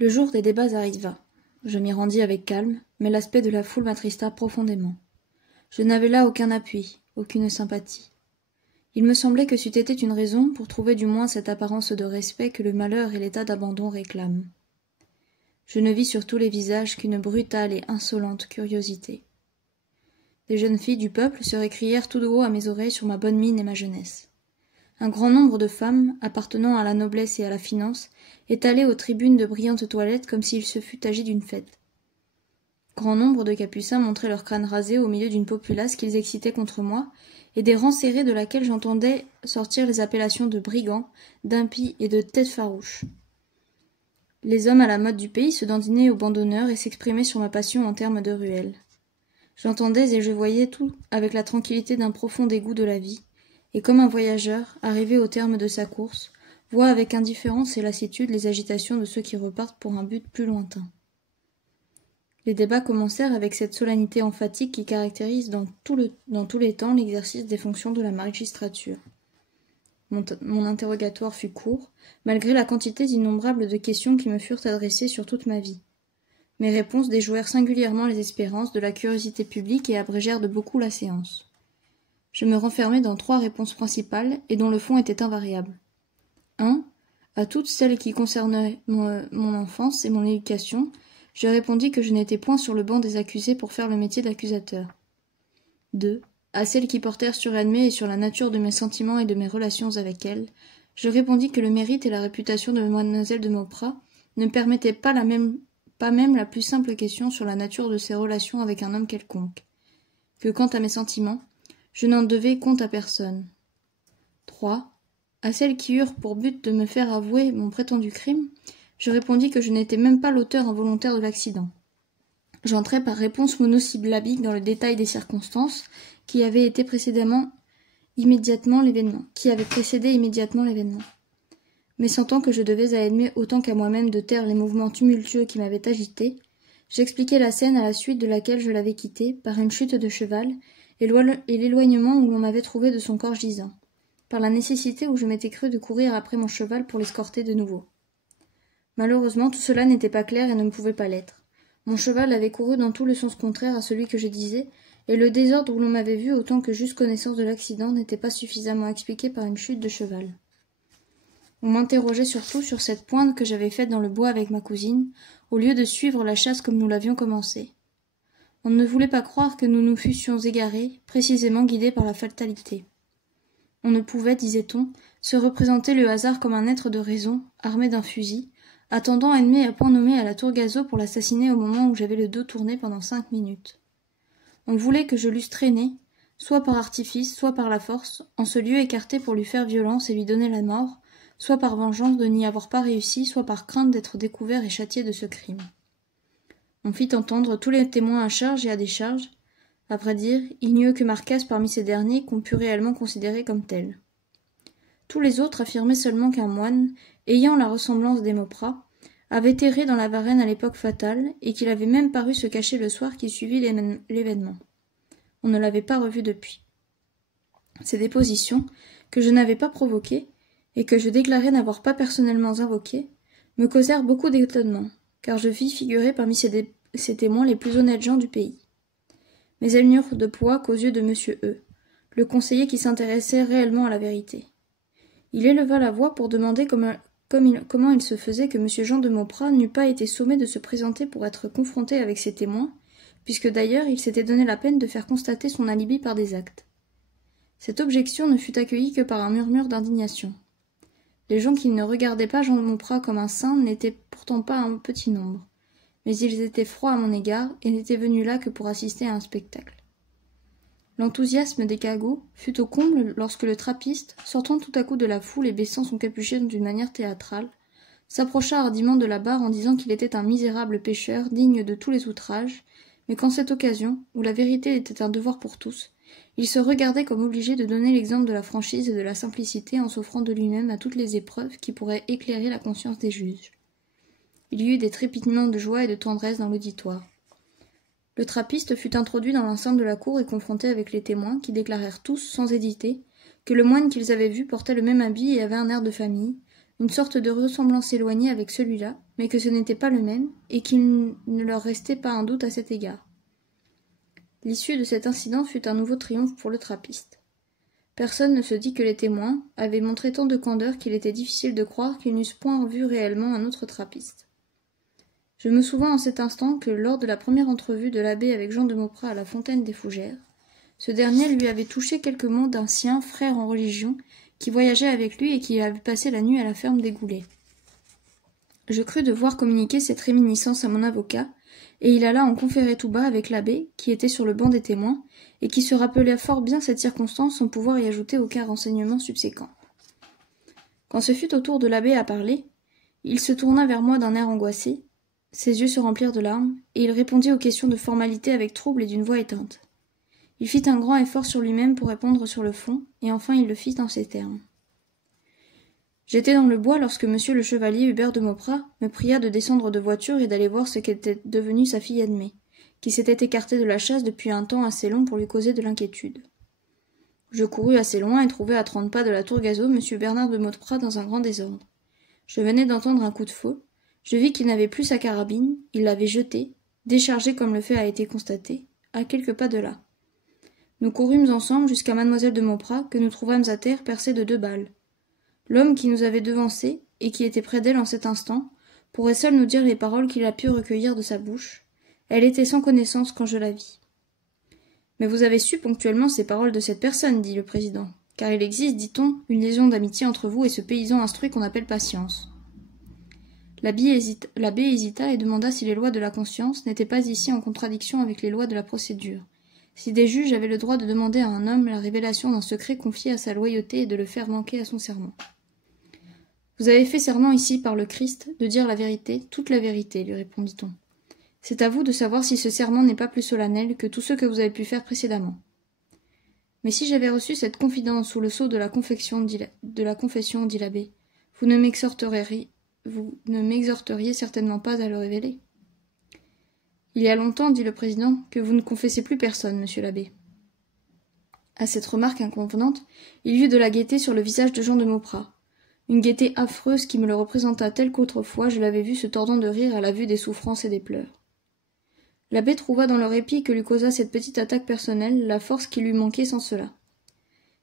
Le jour des débats arriva. Je m'y rendis avec calme, mais l'aspect de la foule m'attrista profondément. Je n'avais là aucun appui, aucune sympathie. Il me semblait que c'eût été une raison pour trouver du moins cette apparence de respect que le malheur et l'état d'abandon réclament. Je ne vis sur tous les visages qu'une brutale et insolente curiosité. Des jeunes filles du peuple se récrièrent tout de haut à mes oreilles sur ma bonne mine et ma jeunesse. Un grand nombre de femmes, appartenant à la noblesse et à la finance, étalées aux tribunes de brillantes toilettes comme s'il se fût agi d'une fête. Grand nombre de capucins montraient leurs crânes rasés au milieu d'une populace qu'ils excitaient contre moi, et des rangs serrés de laquelle j'entendais sortir les appellations de brigands, d'impies et de têtes farouches. Les hommes à la mode du pays se dandinaient au banc d'honneur et s'exprimaient sur ma passion en termes de ruelles. J'entendais et je voyais tout avec la tranquillité d'un profond dégoût de la vie, et comme un voyageur, arrivé au terme de sa course, voit avec indifférence et lassitude les agitations de ceux qui repartent pour un but plus lointain. Les débats commencèrent avec cette solennité emphatique qui caractérise dans tous les temps l'exercice des fonctions de la magistrature. Mon interrogatoire fut court, malgré la quantité innombrable de questions qui me furent adressées sur toute ma vie. Mes réponses déjouèrent singulièrement les espérances de la curiosité publique et abrégèrent de beaucoup la séance. Je me renfermai dans 3 réponses principales et dont le fond était invariable. 1. À toutes celles qui concernaient mon enfance et mon éducation, je répondis que je n'étais point sur le banc des accusés pour faire le métier d'accusateur. 2. À celles qui portèrent sur Edmée et sur la nature de mes sentiments et de mes relations avec elle, je répondis que le mérite et la réputation de mademoiselle de Mauprat ne permettaient pas même la plus simple question sur la nature de ses relations avec un homme quelconque, que quant à mes sentiments, je n'en devais compte à personne. 3. À celles qui eurent pour but de me faire avouer mon prétendu crime, je répondis que je n'étais même pas l'auteur involontaire de l'accident. J'entrai par réponse monosyllabique dans le détail des circonstances qui avaient précédé immédiatement l'événement. Mais sentant que je devais à Edmée autant qu'à moi-même de taire les mouvements tumultueux qui m'avaient agité, j'expliquai la scène à la suite de laquelle je l'avais quittée par une chute de cheval et l'éloignement où l'on m'avait trouvé de son corps gisant, par la nécessité où je m'étais cru de courir après mon cheval pour l'escorter de nouveau. Malheureusement, tout cela n'était pas clair et ne pouvait pas l'être. Mon cheval avait couru dans tout le sens contraire à celui que je disais, et le désordre où l'on m'avait vu autant que juste connaissance de l'accident n'était pas suffisamment expliqué par une chute de cheval. On m'interrogeait surtout sur cette pointe que j'avais faite dans le bois avec ma cousine, au lieu de suivre la chasse comme nous l'avions commencée. On ne voulait pas croire que nous nous fussions égarés, précisément guidés par la fatalité. On ne pouvait, disait-on, se représenter le hasard comme un être de raison, armé d'un fusil, attendant Edmée à point nommé à la tour Gazeau pour l'assassiner au moment où j'avais le dos tourné pendant 5 minutes. On voulait que je l'eusse traîné, soit par artifice, soit par la force, en ce lieu écarté pour lui faire violence et lui donner la mort, soit par vengeance de n'y avoir pas réussi, soit par crainte d'être découvert et châtié de ce crime. On fit entendre tous les témoins à charge et à décharge. À vrai dire, il n'y eut que Marcasse parmi ces derniers qu'on put réellement considérer comme tel. Tous les autres affirmaient seulement qu'un moine, ayant la ressemblance des Mauprat, avait erré dans la Varenne à l'époque fatale, et qu'il avait même paru se cacher le soir qui suivit l'événement. On ne l'avait pas revu depuis. Ces dépositions, que je n'avais pas provoquées, et que je déclarais n'avoir pas personnellement invoquées, me causèrent beaucoup d'étonnement, car je vis figurer parmi ces témoins les plus honnêtes gens du pays. Mais elles n'eurent de poids qu'aux yeux de M. E., le conseiller qui s'intéressait réellement à la vérité. Il éleva la voix pour demander comment il se faisait que M. Jean de Mauprat n'eût pas été sommé de se présenter pour être confronté avec ses témoins, puisque d'ailleurs il s'était donné la peine de faire constater son alibi par des actes. Cette objection ne fut accueillie que par un murmure d'indignation. Les gens qui ne regardaient pas Jean de Mauprat comme un saint n'étaient pourtant pas un petit nombre, mais ils étaient froids à mon égard et n'étaient venus là que pour assister à un spectacle. L'enthousiasme des cagots fut au comble lorsque le trappiste, sortant tout à coup de la foule et baissant son capuchon d'une manière théâtrale, s'approcha hardiment de la barre en disant qu'il était un misérable pécheur digne de tous les outrages, mais qu'en cette occasion, où la vérité était un devoir pour tous, il se regardait comme obligé de donner l'exemple de la franchise et de la simplicité en s'offrant de lui-même à toutes les épreuves qui pourraient éclairer la conscience des juges. Il y eut des trépitements de joie et de tendresse dans l'auditoire. Le trappiste fut introduit dans l'enceinte de la cour et confronté avec les témoins, qui déclarèrent tous, sans hésiter, que le moine qu'ils avaient vu portait le même habit et avait un air de famille, une sorte de ressemblance éloignée avec celui-là, mais que ce n'était pas le même, et qu'il ne leur restait pas un doute à cet égard. L'issue de cet incident fut un nouveau triomphe pour le trappiste. Personne ne se dit que les témoins avaient montré tant de candeur qu'il était difficile de croire qu'ils n'eussent point vu réellement un autre trappiste. Je me souvins en cet instant que, lors de la première entrevue de l'abbé avec Jean de Mauprat à la fontaine des Fougères, ce dernier lui avait touché quelques mots d'un sien, frère en religion, qui voyageait avec lui et qui avait passé la nuit à la ferme des Goulets. Je crus devoir communiquer cette réminiscence à mon avocat, et il alla en conférer tout bas avec l'abbé, qui était sur le banc des témoins, et qui se rappelait fort bien cette circonstance sans pouvoir y ajouter aucun renseignement subséquent. Quand ce fut au tour de l'abbé à parler, il se tourna vers moi d'un air angoissé, ses yeux se remplirent de larmes, et il répondit aux questions de formalité avec trouble et d'une voix éteinte. Il fit un grand effort sur lui-même pour répondre sur le fond, et enfin il le fit en ces termes. J'étais dans le bois lorsque monsieur le chevalier Hubert de Mauprat me pria de descendre de voiture et d'aller voir ce qu'était devenue sa fille Edmée, qui s'était écartée de la chasse depuis un temps assez long pour lui causer de l'inquiétude. Je courus assez loin et trouvai à 30 pas de la tour Gazeau monsieur Bernard de Mauprat dans un grand désordre. Je venais d'entendre un coup de feu. Je vis qu'il n'avait plus sa carabine, il l'avait jetée, déchargée comme le fait a été constaté, à quelques pas de là. Nous courûmes ensemble jusqu'à mademoiselle de Mauprat, que nous trouvâmes à terre percée de 2 balles. L'homme qui nous avait devancés, et qui était près d'elle en cet instant, pourrait seul nous dire les paroles qu'il a pu recueillir de sa bouche. Elle était sans connaissance quand je la vis. Mais vous avez su ponctuellement ces paroles de cette personne, dit le président, car il existe, dit-on, une liaison d'amitié entre vous et ce paysan instruit qu'on appelle Patience. L'abbé hésita et demanda si les lois de la conscience n'étaient pas ici en contradiction avec les lois de la procédure, si des juges avaient le droit de demander à un homme la révélation d'un secret confié à sa loyauté et de le faire manquer à son serment. Vous avez fait serment ici par le Christ de dire la vérité, toute la vérité, lui répondit-on. C'est à vous de savoir si ce serment n'est pas plus solennel que tous ceux que vous avez pu faire précédemment. Mais si j'avais reçu cette confidence sous le sceau de la confession, dit l'abbé, vous ne m'exhorteriez certainement pas à le révéler. Il y a longtemps, dit le président, que vous ne confessez plus personne, monsieur l'abbé. À cette remarque inconvenante, il y eut de la gaieté sur le visage de Jean de Mauprat, une gaieté affreuse qui me le représenta tel qu'autrefois je l'avais vu se tordant de rire à la vue des souffrances et des pleurs. L'abbé trouva dans le répit que lui causa cette petite attaque personnelle la force qui lui manquait sans cela.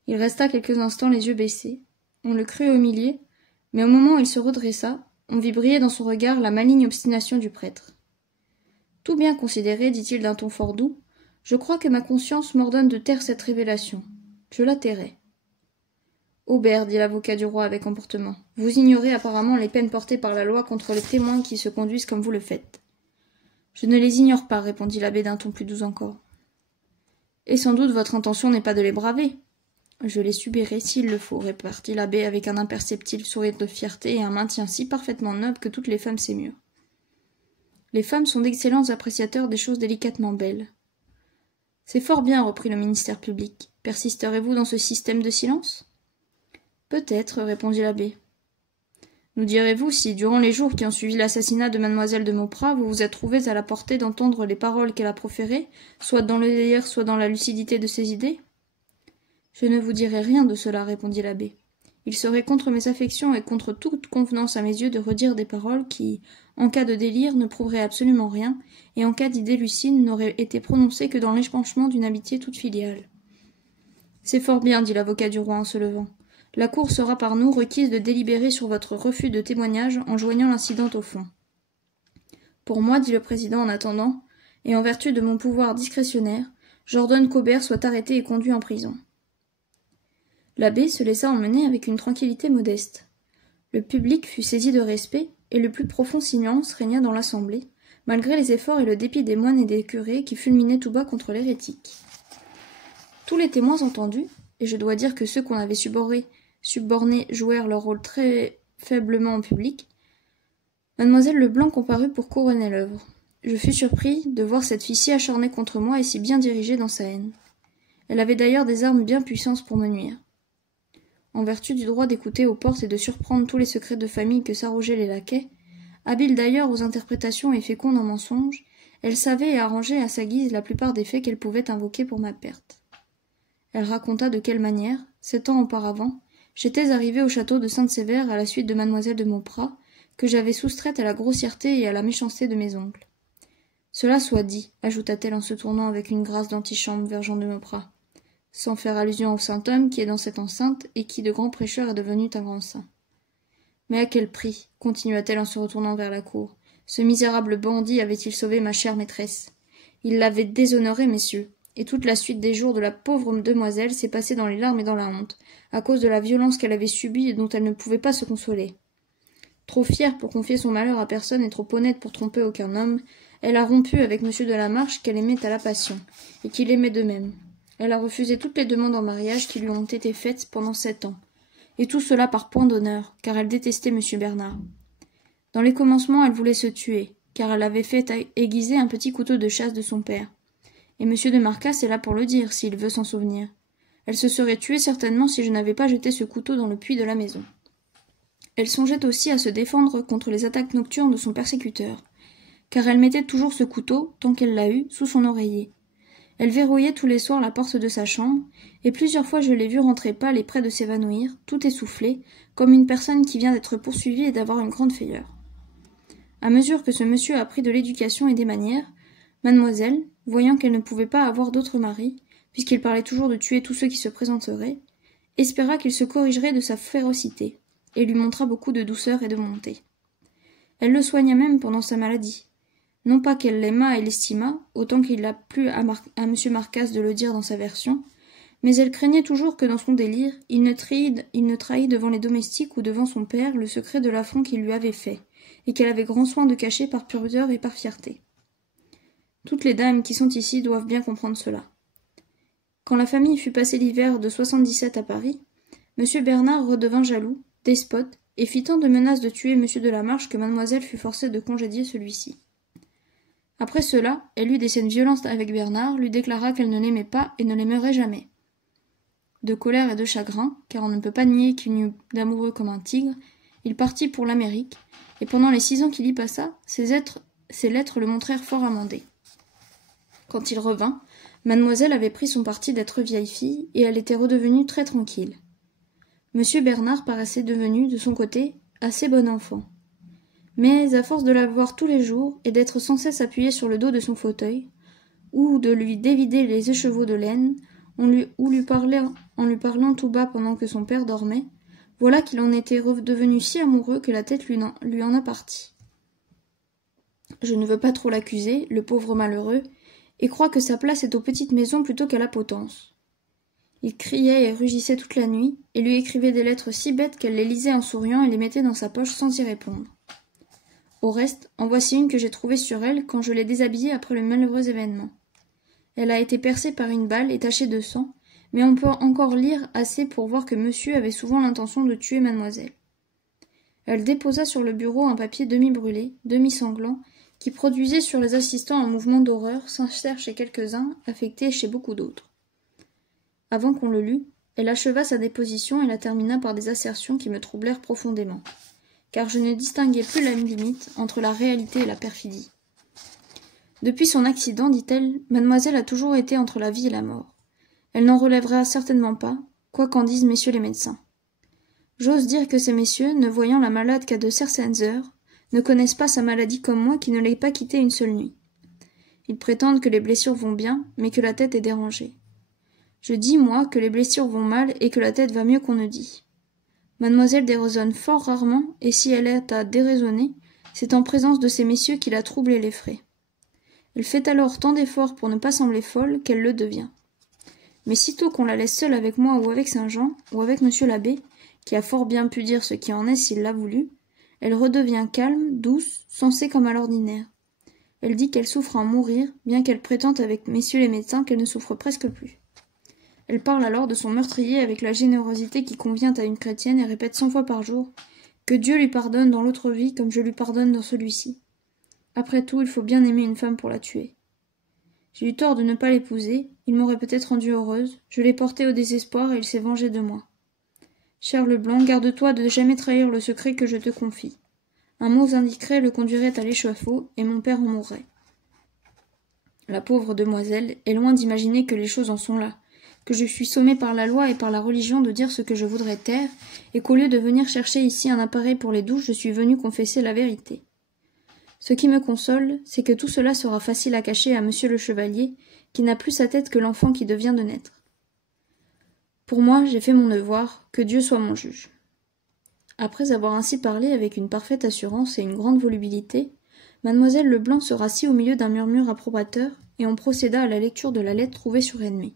Il resta quelques instants les yeux baissés. On le crut humilié, mais au moment où il se redressa, on vit briller dans son regard la maligne obstination du prêtre. Tout bien considéré, dit-il d'un ton fort doux, je crois que ma conscience m'ordonne de taire cette révélation. Je la tairai. Aubert, dit l'avocat du roi avec emportement, vous ignorez apparemment les peines portées par la loi contre les témoins qui se conduisent comme vous le faites. Je ne les ignore pas, répondit l'abbé d'un ton plus doux encore. Et sans doute votre intention n'est pas de les braver. Je les subirai s'il le faut, répartit l'abbé avec un imperceptible sourire de fierté et un maintien si parfaitement noble que toutes les femmes s'émurent. Les femmes sont d'excellents appréciateurs des choses délicatement belles. C'est fort bien, reprit le ministère public. Persisterez-vous dans ce système de silence? Peut-être, répondit l'abbé. Nous direz-vous si, durant les jours qui ont suivi l'assassinat de mademoiselle de Mauprat, vous vous êtes trouvés à la portée d'entendre les paroles qu'elle a proférées, soit dans le délire, soit dans la lucidité de ses idées? Je ne vous dirai rien de cela, répondit l'abbé. Il serait contre mes affections et contre toute convenance à mes yeux de redire des paroles qui, en cas de délire, ne prouveraient absolument rien, et en cas d'idée lucide, n'auraient été prononcées que dans l'épanchement d'une amitié toute filiale. C'est fort bien, dit l'avocat du roi en se levant. La cour sera par nous requise de délibérer sur votre refus de témoignage en joignant l'incident au fond. Pour moi, dit le président en attendant, et en vertu de mon pouvoir discrétionnaire, j'ordonne qu'Aubert soit arrêté et conduit en prison. L'abbé se laissa emmener avec une tranquillité modeste. Le public fut saisi de respect, et le plus profond silence régna dans l'assemblée, malgré les efforts et le dépit des moines et des curés qui fulminaient tout bas contre l'hérétique. Tous les témoins entendus, et je dois dire que ceux qu'on avait subornés jouèrent leur rôle très faiblement en public, mademoiselle Leblanc comparut pour couronner l'œuvre. Je fus surpris de voir cette fille si acharnée contre moi et si bien dirigée dans sa haine. Elle avait d'ailleurs des armes bien puissantes pour me nuire. En vertu du droit d'écouter aux portes et de surprendre tous les secrets de famille que s'arrogeaient les laquais, habile d'ailleurs aux interprétations et féconde en mensonges, elle savait et arrangeait à sa guise la plupart des faits qu'elle pouvait invoquer pour ma perte. Elle raconta de quelle manière, 7 ans auparavant, J'étais arrivée au château de Sainte-Sévère à la suite de mademoiselle de Mauprat, que j'avais soustraite à la grossièreté et à la méchanceté de mes oncles. Cela soit dit, ajouta-t-elle en se tournant avec une grâce d'antichambre vers Jean de Mauprat, sans faire allusion au saint homme qui est dans cette enceinte et qui de grand prêcheur est devenu un grand saint. Mais à quel prix, continua-t-elle en se retournant vers la cour, ce misérable bandit avait-il sauvé ma chère maîtresse? Il l'avait déshonorée, messieurs, et toute la suite des jours de la pauvre demoiselle s'est passée dans les larmes et dans la honte, à cause de la violence qu'elle avait subie et dont elle ne pouvait pas se consoler. Trop fière pour confier son malheur à personne et trop honnête pour tromper aucun homme, elle a rompu avec M. de la Marche qu'elle aimait à la passion, et qu'il aimait de même. Elle a refusé toutes les demandes en mariage qui lui ont été faites pendant 7 ans, et tout cela par point d'honneur, car elle détestait M. Bernard. Dans les commencements, elle voulait se tuer, car elle avait fait aiguiser un petit couteau de chasse de son père. Et M. de Marcasse est là pour le dire, s'il veut s'en souvenir. Elle se serait tuée certainement si je n'avais pas jeté ce couteau dans le puits de la maison. Elle songeait aussi à se défendre contre les attaques nocturnes de son persécuteur, car elle mettait toujours ce couteau, tant qu'elle l'a eu, sous son oreiller. Elle verrouillait tous les soirs la porte de sa chambre, et plusieurs fois je l'ai vue rentrer pâle et près de s'évanouir, tout essoufflée, comme une personne qui vient d'être poursuivie et d'avoir une grande frayeur. À mesure que ce monsieur a pris de l'éducation et des manières, mademoiselle, voyant qu'elle ne pouvait pas avoir d'autre mari, puisqu'il parlait toujours de tuer tous ceux qui se présenteraient, espéra qu'il se corrigerait de sa férocité, et lui montra beaucoup de douceur et de bonté. Elle le soigna même pendant sa maladie. Non pas qu'elle l'aimât et l'estimât, autant qu'il a plu à M. Marcasse de le dire dans sa version, mais elle craignait toujours que dans son délire, il ne trahît devant les domestiques ou devant son père le secret de l'affront qu'il lui avait fait, et qu'elle avait grand soin de cacher par pudeur et par fierté. Toutes les dames qui sont ici doivent bien comprendre cela. Quand la famille fut passée l'hiver de 77 à Paris, M. Bernard redevint jaloux, despote, et fit tant de menaces de tuer M. de la Marche que mademoiselle fut forcée de congédier celui-ci. Après cela, elle eut des scènes violentes avec Bernard, lui déclara qu'elle ne l'aimait pas et ne l'aimerait jamais. De colère et de chagrin, car on ne peut pas nier qu'il n'eût d'amoureux comme un tigre, il partit pour l'Amérique, et pendant les 6 ans qu'il y passa, ses lettres le montrèrent fort amendé. Quand il revint, mademoiselle avait pris son parti d'être vieille fille, et elle était redevenue très tranquille. M. Bernard paraissait devenu, de son côté, assez bon enfant. Mais, à force de la voir tous les jours, et d'être sans cesse appuyé sur le dos de son fauteuil, ou de lui dévider les écheveaux de laine, en lui parlant tout bas pendant que son père dormait, voilà qu'il en était redevenu si amoureux que la tête lui en a parti. Je ne veux pas trop l'accuser, le pauvre malheureux, et crois que sa place est aux petites maisons plutôt qu'à la potence. Il criait et rugissait toute la nuit, et lui écrivait des lettres si bêtes qu'elle les lisait en souriant et les mettait dans sa poche sans y répondre. Au reste, en voici une que j'ai trouvée sur elle quand je l'ai déshabillée après le malheureux événement. Elle a été percée par une balle et tachée de sang, mais on peut encore lire assez pour voir que monsieur avait souvent l'intention de tuer mademoiselle. Elle déposa sur le bureau un papier demi-brûlé, demi-sanglant, qui produisait sur les assistants un mouvement d'horreur, sincère chez quelques-uns, affecté chez beaucoup d'autres. Avant qu'on le lût, elle acheva sa déposition et la termina par des assertions qui me troublèrent profondément, car je ne distinguais plus la limite entre la réalité et la perfidie. Depuis son accident, dit-elle, mademoiselle a toujours été entre la vie et la mort. Elle n'en relèvera certainement pas, quoi qu'en disent messieurs les médecins. J'ose dire que ces messieurs, ne voyant la malade qu'à de certaines heures, ne connaissent pas sa maladie comme moi qui ne l'ai pas quittée une seule nuit. Ils prétendent que les blessures vont bien, mais que la tête est dérangée. Je dis, moi, que les blessures vont mal et que la tête va mieux qu'on ne dit. Mademoiselle déraisonne fort rarement, et si elle est à déraisonner, c'est en présence de ces messieurs qui la troublent et l'effraient. Elle fait alors tant d'efforts pour ne pas sembler folle qu'elle le devient. Mais sitôt qu'on la laisse seule avec moi ou avec Saint-Jean, ou avec monsieur l'abbé, qui a fort bien pu dire ce qui en est s'il l'a voulu, elle redevient calme, douce, sensée comme à l'ordinaire. Elle dit qu'elle souffre à en mourir, bien qu'elle prétende avec messieurs les médecins qu'elle ne souffre presque plus. Elle parle alors de son meurtrier avec la générosité qui convient à une chrétienne et répète 100 fois par jour que Dieu lui pardonne dans l'autre vie comme je lui pardonne dans celui-ci. Après tout, il faut bien aimer une femme pour la tuer. J'ai eu tort de ne pas l'épouser, il m'aurait peut-être rendue heureuse, je l'ai porté au désespoir et il s'est vengé de moi. Cher Leblanc, garde-toi de jamais trahir le secret que je te confie. Un mot indiscret le conduirait à l'échafaud, et mon père en mourrait. La pauvre demoiselle est loin d'imaginer que les choses en sont là, que je suis sommé par la loi et par la religion de dire ce que je voudrais taire, et qu'au lieu de venir chercher ici un appareil pour les douches, je suis venu confesser la vérité. Ce qui me console, c'est que tout cela sera facile à cacher à monsieur le chevalier, qui n'a plus sa tête que l'enfant qui vient de naître. Pour moi, j'ai fait mon devoir, que Dieu soit mon juge. » Après avoir ainsi parlé avec une parfaite assurance et une grande volubilité, mademoiselle Leblanc se rassit au milieu d'un murmure approbateur, et on procéda à la lecture de la lettre trouvée sur Edmé.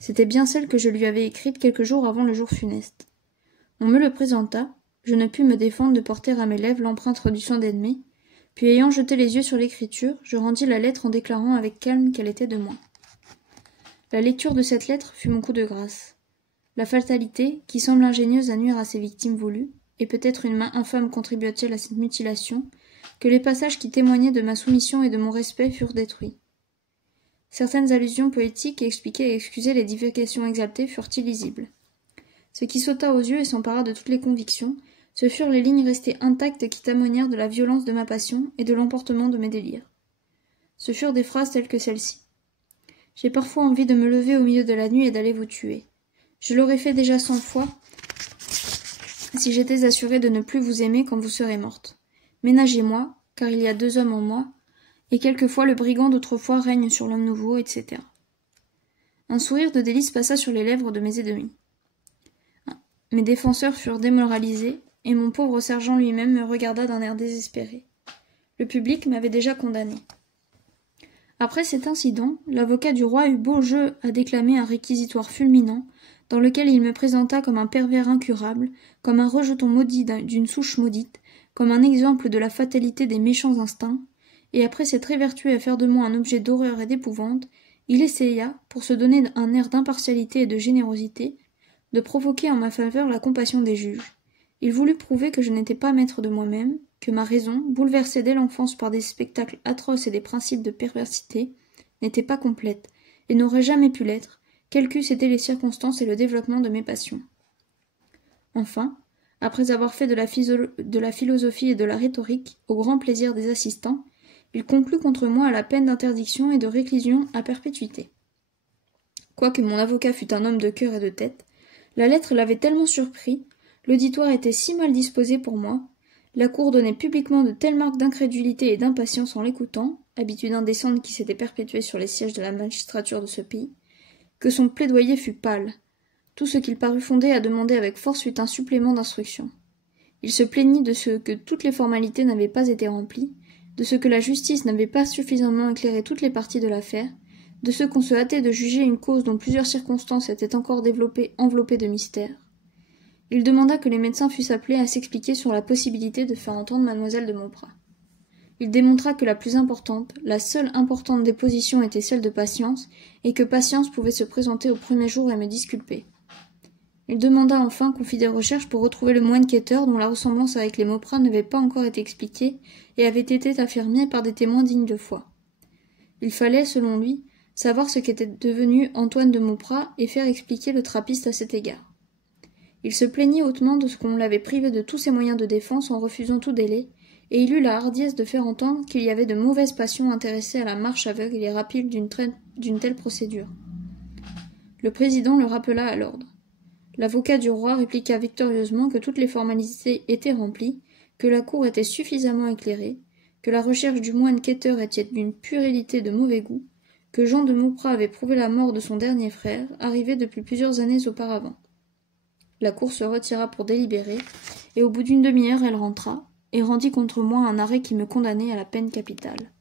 C'était bien celle que je lui avais écrite quelques jours avant le jour funeste. On me le présenta, je ne pus me défendre de porter à mes lèvres l'empreinte du sang d'Edmé, puis ayant jeté les yeux sur l'écriture, je rendis la lettre en déclarant avec calme qu'elle était de moi. La lecture de cette lettre fut mon coup de grâce. La fatalité, qui semble ingénieuse à nuire à ses victimes voulues, et peut-être une main infâme contribua-t-elle à cette mutilation, que les passages qui témoignaient de ma soumission et de mon respect furent détruits. Certaines allusions poétiques qui expliquaient et excusaient les divagations exaltées furent illisibles. Ce qui sauta aux yeux et s'empara de toutes les convictions, ce furent les lignes restées intactes qui témoignèrent de la violence de ma passion et de l'emportement de mes délires. Ce furent des phrases telles que celle-ci. « J'ai parfois envie de me lever au milieu de la nuit et d'aller vous tuer. Je l'aurais fait déjà 100 fois, si j'étais assurée de ne plus vous aimer quand vous serez morte. Ménagez-moi, car il y a 2 hommes en moi, et quelquefois le brigand d'autrefois règne sur l'homme nouveau, etc. » Un sourire de délice passa sur les lèvres de mes ennemis. Mes défenseurs furent démoralisés, et mon pauvre sergent lui-même me regarda d'un air désespéré. Le public m'avait déjà condamné. Après cet incident, l'avocat du roi eut beau jeu à déclamer un réquisitoire fulminant, dans lequel il me présenta comme un pervers incurable, comme un rejeton maudit d'une souche maudite, comme un exemple de la fatalité des méchants instincts, et après s'être évertué à faire de moi un objet d'horreur et d'épouvante, il essaya, pour se donner un air d'impartialité et de générosité, de provoquer en ma faveur la compassion des juges. Il voulut prouver que je n'étais pas maître de moi-même, que ma raison, bouleversée dès l'enfance par des spectacles atroces et des principes de perversité, n'était pas complète, et n'aurait jamais pu l'être, quelles qu'eussent été les circonstances et le développement de mes passions. Enfin, après avoir fait de la philosophie et de la rhétorique, au grand plaisir des assistants, il conclut contre moi à la peine d'interdiction et de réclusion à perpétuité. Quoique mon avocat fût un homme de cœur et de tête, la lettre l'avait tellement surpris, l'auditoire était si mal disposé pour moi, la cour donnait publiquement de telles marques d'incrédulité et d'impatience en l'écoutant, habitude indécente qui s'était perpétuée sur les sièges de la magistrature de ce pays, que son plaidoyer fut pâle. Tout ce qu'il parut fondé à demander avec force fut un supplément d'instruction. Il se plaignit de ce que toutes les formalités n'avaient pas été remplies, de ce que la justice n'avait pas suffisamment éclairé toutes les parties de l'affaire, de ce qu'on se hâtait de juger une cause dont plusieurs circonstances étaient encore enveloppées de mystères. Il demanda que les médecins fussent appelés à s'expliquer sur la possibilité de faire entendre mademoiselle de Mauprat. Il démontra que la plus importante, la seule importante des positions était celle de Patience, et que Patience pouvait se présenter au premier jour et me disculper. Il demanda enfin qu'on fît des recherches pour retrouver le moine quêteur dont la ressemblance avec les Mauprat n'avait pas encore été expliquée et avait été affirmée par des témoins dignes de foi. Il fallait, selon lui, savoir ce qu'était devenu Antoine de Mauprat et faire expliquer le trappiste à cet égard. Il se plaignit hautement de ce qu'on l'avait privé de tous ses moyens de défense en refusant tout délai, et il eut la hardiesse de faire entendre qu'il y avait de mauvaises passions intéressées à la marche aveugle et rapide d'une telle procédure. Le président le rappela à l'ordre. L'avocat du roi répliqua victorieusement que toutes les formalités étaient remplies, que la cour était suffisamment éclairée, que la recherche du moine quêteur était d'une puérilité de mauvais goût, que Jean de Mauprat avait prouvé la mort de son dernier frère, arrivé depuis plusieurs années auparavant. La cour se retira pour délibérer, et au bout d'une demi-heure elle rentra, et rendit contre moi un arrêt qui me condamnait à la peine capitale.